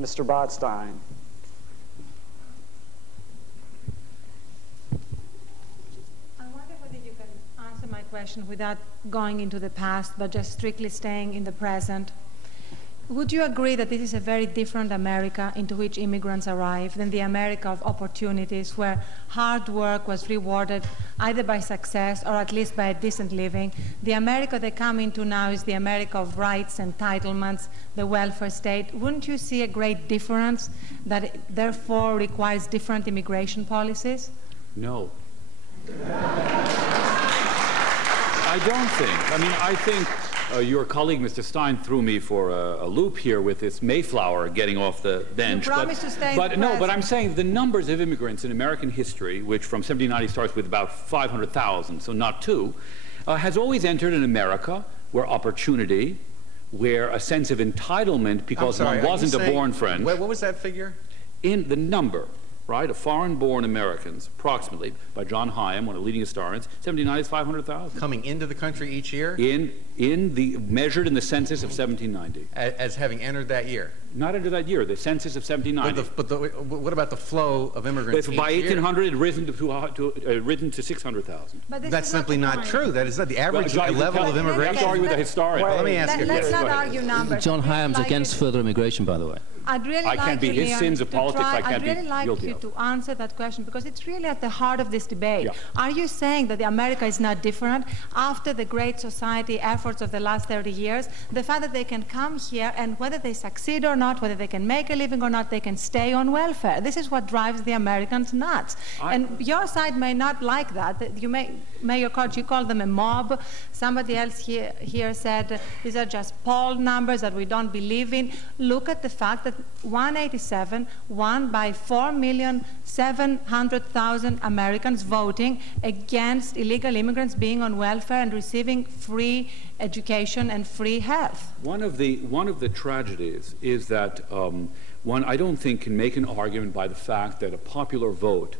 Mr. Botstein. I wonder whether you can answer my question without going into the past, but just strictly staying in the present. Would you agree that this is a very different America into which immigrants arrive than the America of opportunities, where hard work was rewarded either by success or at least by a decent living? The America they come into now is the America of rights, entitlements, the welfare state. Wouldn't you see a great difference that it therefore requires different immigration policies? No. I don't think. I mean, I think your colleague, Mr. Stein, threw me for a loop here with this Mayflower getting off the bench. You promised to stay in the no, present. but I'm saying the numbers of immigrants in American history, which from 1790 starts with about 500,000, so not two, has always entered an America where opportunity, where a sense of entitlement because one wasn't a born friend. What was that figure? In the number, right, of foreign-born Americans, approximately, by John Hyam, one of the leading historians, 1790 is 500,000. Coming into the country each year? Measured in the census of 1790. As having entered that year? Not into that year, the census of 1790. But what about the flow of immigrants each by 1800, year? it had risen to 600,000. That's simply not true. That is not the average level of immigration. You have to argue with a historian. Well, let me ask you. Let's not argue numbers. John Hyam's against further immigration, by the way. I'd really I can't be his sins of politics. I can't be I'd really like you to answer that question, because it's really at the heart of this debate. Yeah. Are you saying that the America is not different after the Great Society efforts of the last 30 years? The fact that they can come here, and whether they succeed or not, whether they can make a living or not, they can stay on welfare. This is what drives the Americans nuts. And your side may not like that. You may, Mayor Koch, you call them a mob. Somebody else here said these are just poll numbers that we don't believe in. Look at the fact that 187 won by 4,700,000 Americans voting against illegal immigrants being on welfare and receiving free education and free health. One of the tragedies is that one, I don't think, can make an argument by the fact that a popular vote,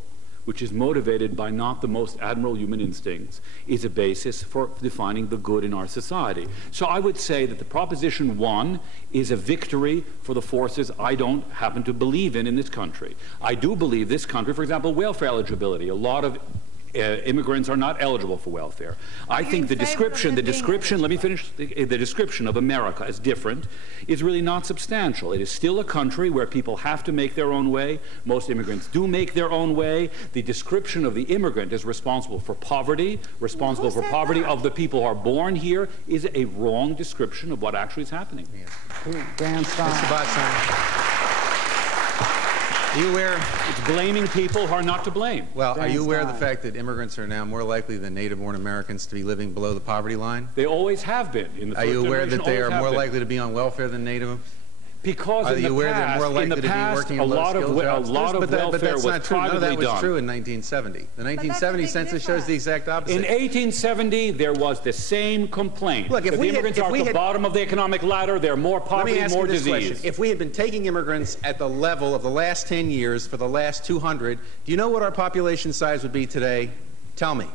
which is motivated by not the most admirable human instincts, is a basis for defining the good in our society. So I would say that the Proposition 1 is a victory for the forces I don't happen to believe in this country. I do believe this country, for example, welfare eligibility. A lot of immigrants are not eligible for welfare. I think the description, let me finish, the description of America as different is really not substantial. It is still a country where people have to make their own way. Most immigrants do make their own way. The description of the immigrant as responsible for poverty, responsible for poverty of the people who are born here, is a wrong description of what actually is happening. Yeah. Mr. Botstein. Are you aware? It's blaming people who are not to blame. Well, are you aware of the fact that immigrants are now more likely than native-born Americans to be living below the poverty line? They always have been. In the Are you aware that they are more likely to be on welfare than native? Because are you aware they're more likely to be working in low-skilled jobs? A lot of welfare was privately done. None of that was true in 1970. The 1970 census shows the exact opposite. In 1870, there was the same complaint. Look, if the immigrants are at the bottom of the economic ladder, they're more poverty, more disease. If we had been taking immigrants at the level of the last 10 years for the last 200, do you know what our population size would be today? Tell me.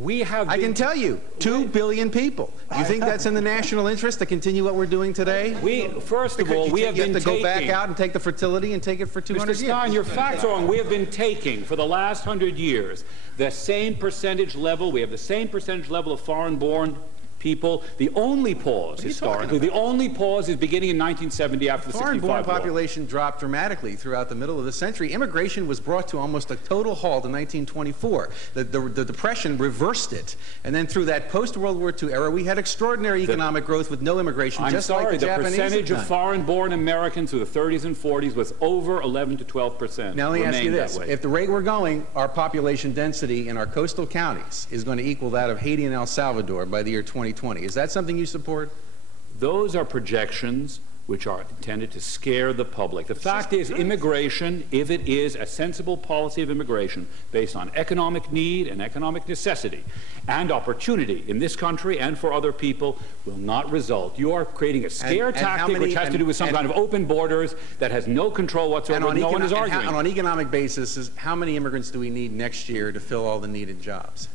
I can tell you, 2 billion people. Do you think that's in the national interest to continue what we're doing today? First of all, we have been taking... go back out and take the fertility and take it for 200 years. Mr. Stein, your facts are wrong. We have been taking, for the last 100 years, the same percentage level. We have the same percentage level of foreign-born people. The only pause, historically, the only pause is beginning in 1970 after the 65 war. Foreign-born population dropped dramatically throughout the middle of the century. Immigration was brought to almost a total halt in 1924. The Depression reversed it. And then through that post-World War II era, we had extraordinary economic growth with no immigration, just like the Japanese. The percentage of foreign-born Americans through the 30s and 40s was over 11 to 12%. Now let me ask you this. If the rate we're going, our population density in our coastal counties is going to equal that of Haiti and El Salvador by the year 2020. Is that something you support? Those are projections which are intended to scare the public. The fact is, immigration, if it is a sensible policy of immigration based on economic need and economic necessity and opportunity in this country and for other people, will not result. You are creating a scare tactic which has to do with some kind of open borders that has no control whatsoever. No one is arguing. And on an economic basis, how many immigrants do we need next year to fill all the needed jobs?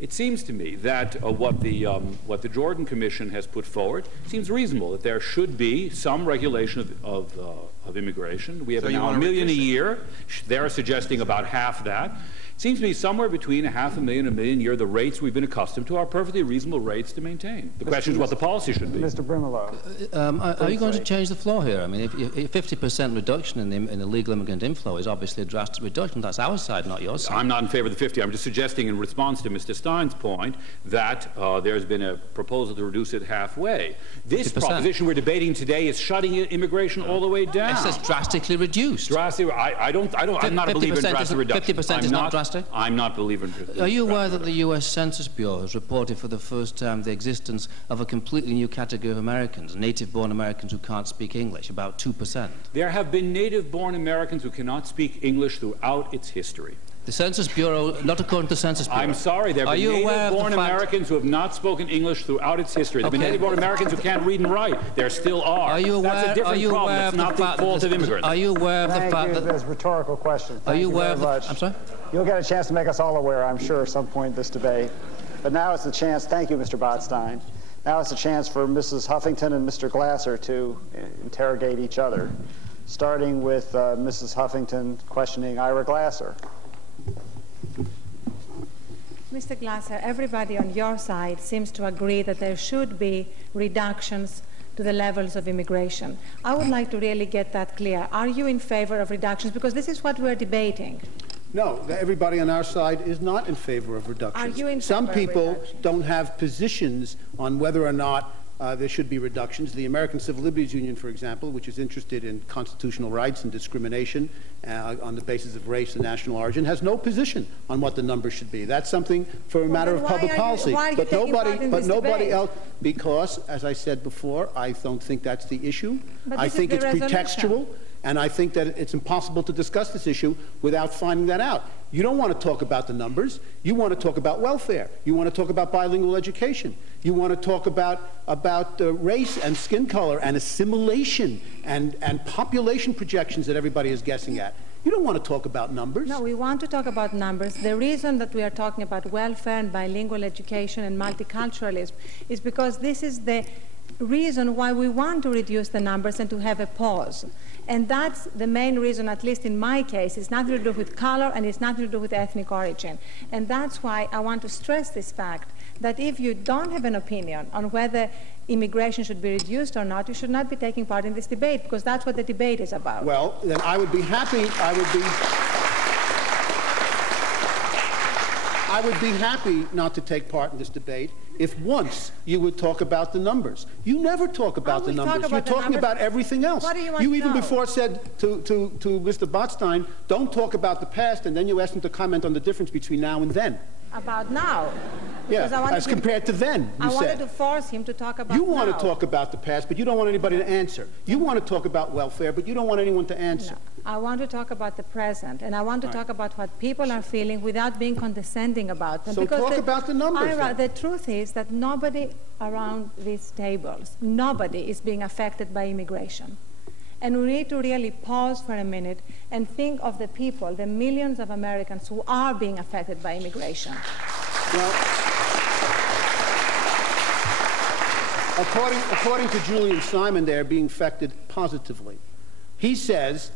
It seems to me that what the Jordan Commission has put forward seems reasonable, that there should be some regulation of of immigration. We have So you now wanna 1 million a reduce it? year. They're suggesting about half that. Seems to me somewhere between 500,000 and 1 million a year, the rates we've been accustomed to are perfectly reasonable rates to maintain. The question is what the policy should be. Mr. Brimelow. Are you going to change the floor here? I mean, if 50% reduction in the illegal immigrant inflow is obviously a drastic reduction. That's our side, not your side. I'm not in favor of the 50. I'm just suggesting in response to Mr. Stein's point that there's been a proposal to reduce it halfway. This 50%. proposition we're debating today is shutting immigration all the way down. It says drastically reduced. Drastic. I'm not a believer in drastic reduction. 50% is not drastic? I'm not a believer in Are you aware that the U.S. Census Bureau has reported for the first time the existence of a completely new category of Americans, native-born Americans who can't speak English, about 2%? There have been native-born Americans who cannot speak English throughout its history. The Census Bureau, not according to the Census Bureau. I'm sorry, there have been native-born Americans who have not spoken English throughout its history. There have been native-born Americans who can't read and write. There still are. Are you aware? That's a different problem. That's not the fault of immigrants. Are you aware of the fact Thank you. that? That's a rhetorical question. Are you aware very of the? much. I'm sorry. You'll get a chance to make us all aware, I'm sure, at some point in this debate. But now it's the chance. Thank you, Mr. Botstein. Now it's a chance for Mrs. Huffington and Mr. Glasser to interrogate each other, starting with Mrs. Huffington questioning Ira Glasser. Mr. Glasser, everybody on your side seems to agree that there should be reductions to the levels of immigration. I would like to really get that clear. Are you in favor of reductions? Because this is what we're debating. No, everybody on our side is not in favor of reductions. Are you in Some favor of people reductions? don't have positions on whether or not there should be reductions. The American Civil Liberties Union, for example, which is interested in constitutional rights and discrimination on the basis of race and national origin, has no position on what the numbers should be. That's something for a matter of public policy. But nobody else, because, as I said before, I don't think that's the issue. I think it's pretextual. And I think that it's impossible to discuss this issue without finding that out. You don't want to talk about the numbers. You want to talk about welfare. You want to talk about bilingual education. You want to talk about race and skin color and assimilation and population projections that everybody is guessing at. You don't want to talk about numbers. No, we want to talk about numbers. The reason that we are talking about welfare and bilingual education and multiculturalism is because this is the reason why we want to reduce the numbers and to have a pause. And that's the main reason, at least in my case. It's nothing to do with color and it's nothing to do with ethnic origin. And that's why I want to stress this fact, that if you don't have an opinion on whether immigration should be reduced or not, you should not be taking part in this debate, because that's what the debate is about. Well, then I would be happy, I would be happy not to take part in this debate if once you would talk about the numbers. You never talk about the numbers. You're talking about everything else. What do you want You to even know? before said to Mr. Botstein, don't talk about the past, and then you asked him to comment on the difference between now and then. About now. Yeah, as compared to then, you I wanted said. to force him to talk about You want now. to talk about the past, but you don't want anybody to answer. You want to talk about welfare, but you don't want anyone to answer. No. I want to talk about the present, and I want to talk about what people are feeling without being condescending about them. So talk about the numbers, Ira, then. the truth is that nobody around these tables, nobody is being affected by immigration. And we need to really pause for a minute and think of the people, the millions of Americans who are being affected by immigration. Well, according to Julian Simon, they are being affected positively. He says,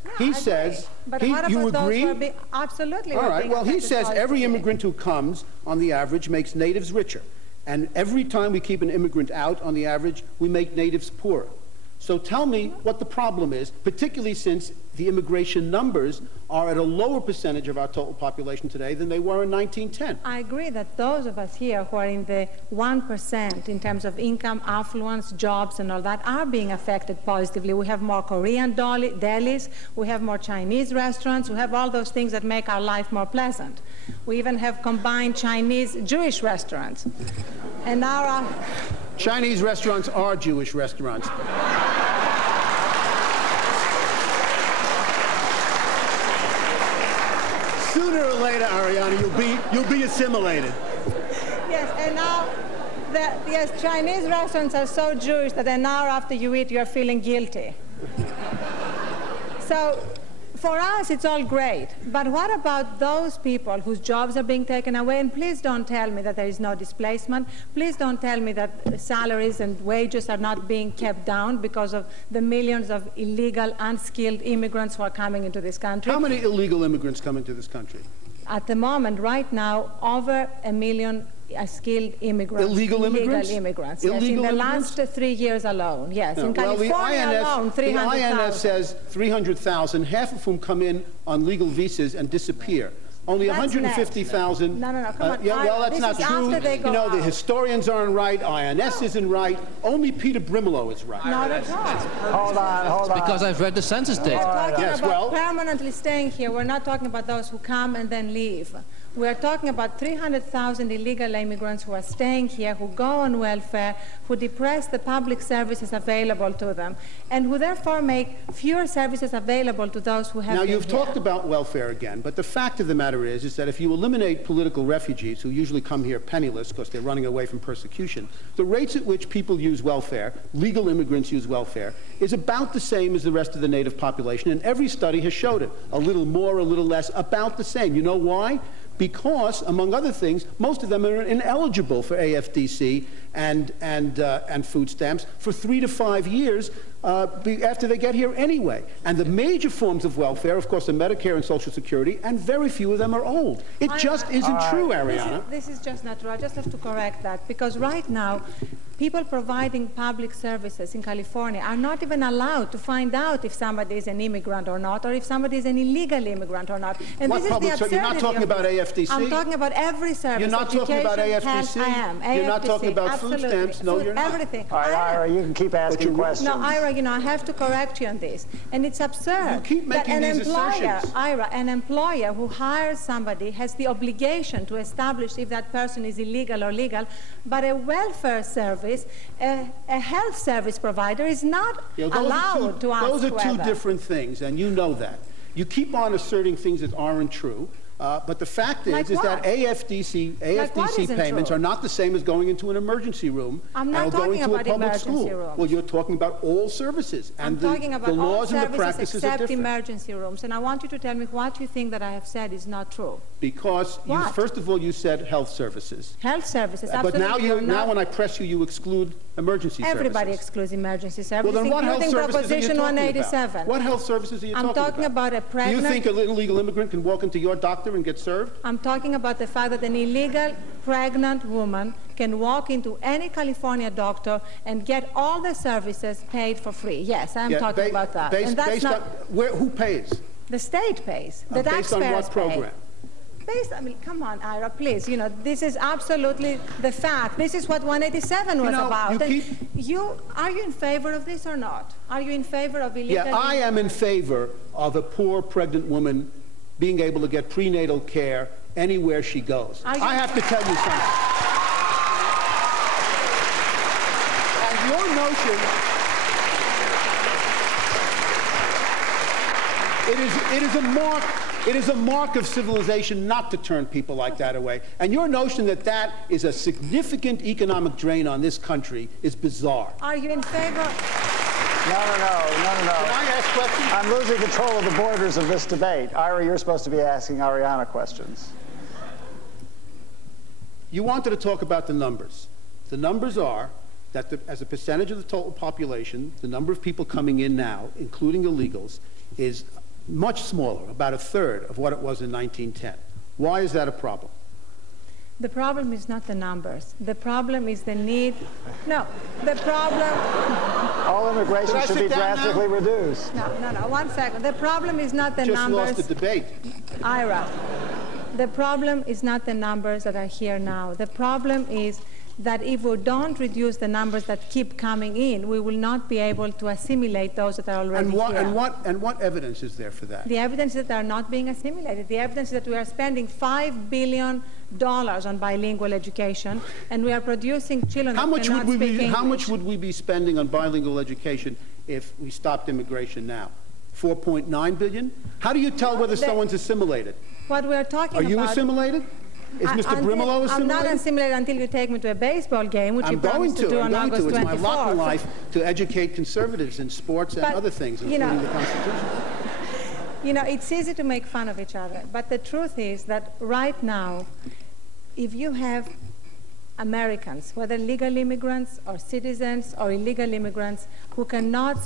But what you about agree? those who are absolutely. All we're right, being well, he affected says every positively. immigrant who comes, on the average, makes natives richer. And every time we keep an immigrant out, on the average, we make natives poorer. So tell me what the problem is, particularly since the immigration numbers are at a lower percentage of our total population today than they were in 1910. I agree that those of us here who are in the 1% in terms of income, affluence, jobs, and all that are being affected positively. We have more Korean delis, we have more Chinese restaurants, we have all those things that make our life more pleasant. We even have combined Chinese-Jewish restaurants. And now Chinese restaurants are Jewish restaurants. Sooner or later, Ariana, you'll be assimilated. Yes, and now, Chinese restaurants are so Jewish that an hour after you eat, you're feeling guilty. So, for us, it's all great. But what about those people whose jobs are being taken away? And please don't tell me that there is no displacement. Please don't tell me that salaries and wages are not being kept down because of the millions of illegal, unskilled immigrants who are coming into this country. How many illegal immigrants come into this country? At the moment, right now, over 1 million skilled immigrants. Illegal immigrants? Illegal immigrants, Illegal yes. In the immigrants? last 3 years alone, yes. No. In California alone, 300,000. The INF says 300,000, half of whom come in on legal visas and disappear. Only 150,000. No, come on. Yeah, well, that's not true. You know, the historians aren't right. INS isn't right. Only Peter Brimelow is right. Not at all. Hold on. Because I've read the census data. We're talking Yes, about well- permanently staying here. We're not talking about those who come and then leave. We're talking about 300,000 illegal immigrants who are staying here, who go on welfare, who depress the public services available to them, and who therefore make fewer services available to those who have Now, been you've here. talked about welfare again, but the fact of the matter is that if you eliminate political refugees who usually come here penniless because they're running away from persecution, the rates at which people use welfare, legal immigrants use welfare, is about the same as the rest of the native population, and every study has showed it. A little more, a little less, about the same. You know why? Because, among other things, most of them are ineligible for AFDC and food stamps for 3 to 5 years after they get here anyway. And the major forms of welfare, of course, are Medicare and Social Security, and very few of them are old. It just isn't true, Ariana. This is just not true. I just have to correct that, because right now, people providing public services in California are not even allowed to find out if somebody is an immigrant or not, or if somebody is an illegal immigrant or not. And What this is public the service? You're not talking about AFDC? I'm talking about every service. You're not talking about Education, AFDC? health, I am. You're not AFDC, talking about food absolutely. stamps? No, you're not. Everything. All right, Ira, you can keep asking questions. No, Ira, I have to correct you on this. And it's absurd You keep that making an these employer, assertions. Ira, an employer who hires somebody has the obligation to establish if that person is illegal or legal, but a welfare service, a health service provider is not allowed to ask Those are two whether. different things, and you know that. You keep on asserting things that aren't true. But the fact is, Like is what? that AFDC what isn't payments true? are not the same as going into an emergency room I'm not or going talking to a about public emergency school. rooms. Well, you're talking about all services, I'm and talking about the all laws and the services practices are except different. emergency rooms. And I want you to tell me what you think that I have said is not true. Because you, What? first of all, you said health services. Health services, But absolutely. now when I press you, you exclude emergency Everybody services. excludes emergency Well, services, then what health including services are you Proposition talking 187. about? What health services are you I'm talking about a Do you pregnant... think an illegal immigrant can walk into your doctor and get served? I'm talking about the fact that an illegal pregnant woman can walk into any California doctor and get all the services paid for free. Yes, I'm talking about that. And that's based not... on, who pays? The state pays. The Based on taxpayers what program? pay. I mean, come on, Ira, please. This is absolutely the fact. This is what 187 was about. Are you in favor of this or not? Are you in favor of illegal... Yeah, I am in favor of a poor pregnant woman being able to get prenatal care anywhere she goes. I have to tell you something. And your notion... It is a mark of civilization not to turn people like that away. And your notion that that is a significant economic drain on this country is bizarre. Are you in favor... No. Can I ask questions? I'm losing control of the borders of this debate. Ira, you're supposed to be asking Ariana questions. You wanted to talk about the numbers. The numbers are that as a percentage of the total population, the number of people coming in now, including illegals, is much smaller, about a third of what it was in 1910. Why is that a problem? The problem is not the numbers. The problem is the need... No, the problem... All immigration should be drastically reduced. No, 1 second. The problem is not the numbers... Just lost the debate. Ira, the problem is not the numbers that are here now. The problem is that if we don't reduce the numbers that keep coming in, we will not be able to assimilate those that are already here. And what evidence is there for that? The evidence is that they are not being assimilated. The evidence is that we are spending $5 billion on bilingual education, and we are producing children that cannot speak English. How much would we be spending on bilingual education if we stopped immigration now? $4.9 billion? How do you tell whether someone's assimilated? What we are talking about... Are you assimilated? Is Mr. Brimelow assimilated? I'm not assimilated until you take me to a baseball game, which you promised to do on August 24th. It's my lot in life to educate conservatives in sports and other things, including the Constitution. You know, it's easy to make fun of each other, but the truth is that right now, if you have Americans, whether legal immigrants or citizens or illegal immigrants, who cannot